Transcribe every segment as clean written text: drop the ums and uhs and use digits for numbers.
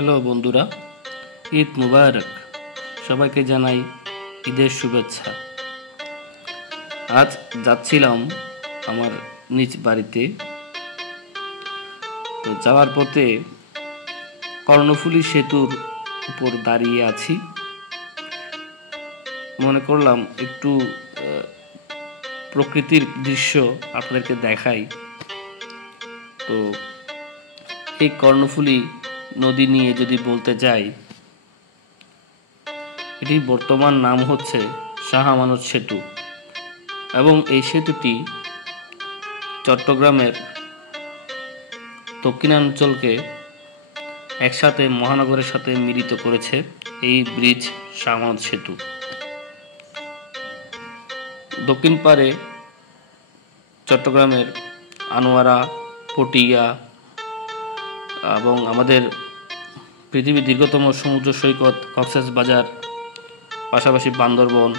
Hello বন্ধুরা, ঈদ মুবারক। সবাইকে জানাই ঈদের শুভেচ্ছা। আজ যাচ্ছিলাম আমার নিজ বাড়িতে। তো যাওয়ার পথে কর্ণফুলী সেতুর উপর দাঁড়িয়ে আছি। মনে করলাম একটু প্রকৃতির দৃশ্য আপনাদেরকে দেখাই। তো এই কর্ণফুলী নদী নিয়ে যদি বলতে যাই, এটির বর্তমান নাম হচ্ছে শাহ আমানত সেতু এবং এই সেতুটি চট্টগ্রামের দক্ষিণাঞ্চলকে একসাথে মহানগরের সাথে মিলিত করেছে এই ব্রিজ শাহ আমানত সেতু। দক্ষিণ পারে চট্টগ্রামের আনোয়ারা, পটিয়া এবং আমাদের পৃথিবীর দীর্ঘতম সমুদ্র সৈকত কক্সবাজার, পাশাপাশি বান্দরবন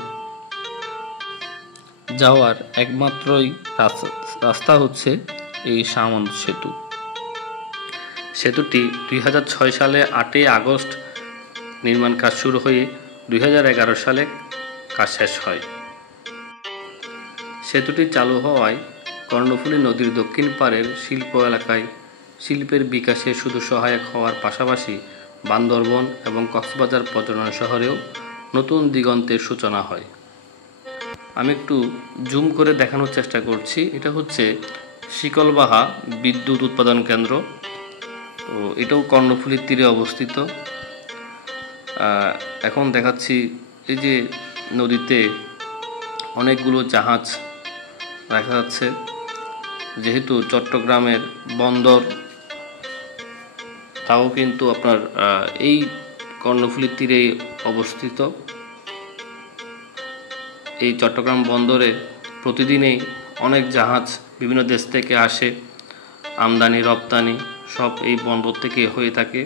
যাওয়ার একমাত্রই রাস্তা হচ্ছে এই শাহ আমানত সেতু। সেতুটি 2006 সালে 8 আগস্ট নির্মাণ কাজ শুরু হয়ে 2011 সালে কাজ শেষ হয়। সেতুটি চালু হওয়ায় কর্ণফুলী নদীর দক্ষিণ পাড়ের শিল্প এলাকায় শিল্পের বিকাশে শুধু সহায়ক হওয়ার পাশাপাশি বান্দরবন এবং কক্সবাজার পর্যটন শহরেও নতুন দিগন্তের সূচনা হয়। আমি একটু জুম করে দেখানোর চেষ্টা করছি। এটা হচ্ছে শিকলবাহা বিদ্যুৎ উৎপাদন কেন্দ্র। তো এটাও কর্ণফুলীর তীরে অবস্থিত। এখন দেখাচ্ছি এই যে নদীতে অনেকগুলো জাহাজ দেখা যাচ্ছে। যেহেতু চট্টগ্রামের বন্দর, তাও কিন্তু আপনার এই কর্ণফুলীর তীরেই অবস্থিত। এই চট্টগ্রাম বন্দরে প্রতিদিনই অনেক জাহাজ বিভিন্ন দেশ থেকে আসে, আমদানি রপ্তানি সব এই বন্দর থেকে হয়ে থাকে।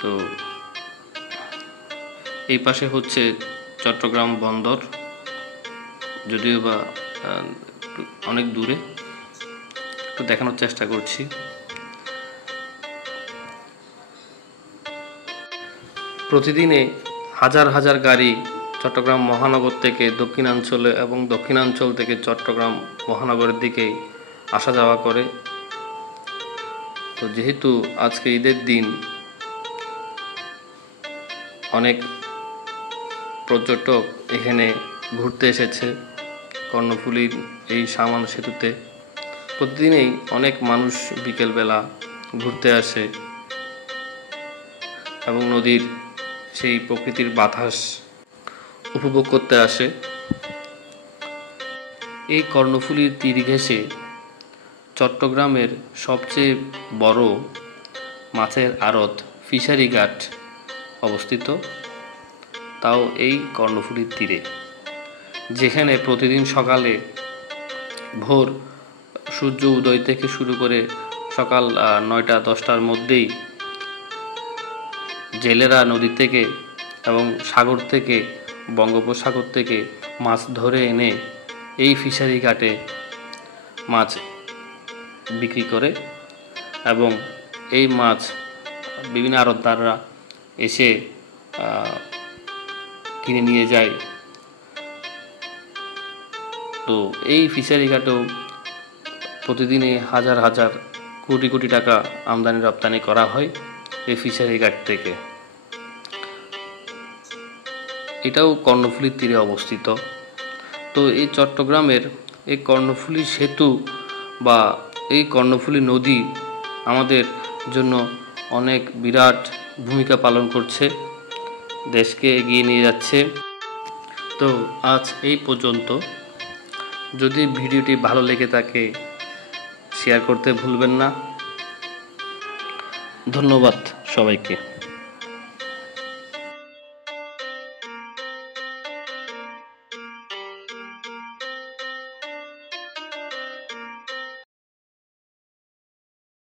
তো এই পাশে হচ্ছে চট্টগ্রাম বন্দর, যদিও বা অনেক দূরে, একটু দেখানোর চেষ্টা করছি। প্রতিদিনে হাজার হাজার গাড়ি চট্টগ্রাম মহানগর থেকে দক্ষিণাঞ্চলে এবং দক্ষিণাঞ্চল থেকে চট্টগ্রাম মহানগরের দিকে আসা যাওয়া করে। তো যেহেতু আজকে ঈদের দিন, অনেক পর্যটক এখানে ঘুরতে এসেছে কর্ণফুলীর এই শাহ আমানত সেতুতে। প্রতিদিনই অনেক মানুষ বিকেলবেলা ঘুরতে আসে এবং নদীর সেই প্রকৃতির বাতাস উপভোগ করতে আসে। এই কর্ণফুলীর তীর ঘেঁষে চট্টগ্রামের সবচেয়ে বড় মাছের আড়ত ফিশারি ঘাট অবস্থিত, তাও এই কর্ণফুলীর তীরে, যেখানে প্রতিদিন সকালে ভোর সূর্য উদয় থেকে শুরু করে সকাল 9টা-10টার মধ্যেই জেলেরা নদী থেকে এবং সাগর থেকে, বঙ্গোপসাগর থেকে মাছ ধরে এনে এই ফিশারি ঘাটে মাছ বিক্রি করে এবং এই মাছ বিভিন্ন আড়তদাররা এসে কিনে নিয়ে যায়। তো এই ফিশারি ঘাটেও প্রতিদিনই হাজার হাজার কোটি কোটি টাকা আমদানি রপ্তানি করা হয় এই ফিশারি ঘাট থেকে। এটাও কর্ণফুলীর তীরে অবস্থিত। তো এই চট্টগ্রামের এই কর্ণফুলী সেতু বা এই কর্ণফুলী নদী আমাদের জন্য অনেক বিরাট ভূমিকা পালন করছে, দেশকে এগিয়ে নিয়ে যাচ্ছে। তো আজ এই পর্যন্ত। যদি ভিডিওটি ভালো লেগে থাকে শেয়ার করতে ভুলবেন না। ধন্যবাদ সবাইকে।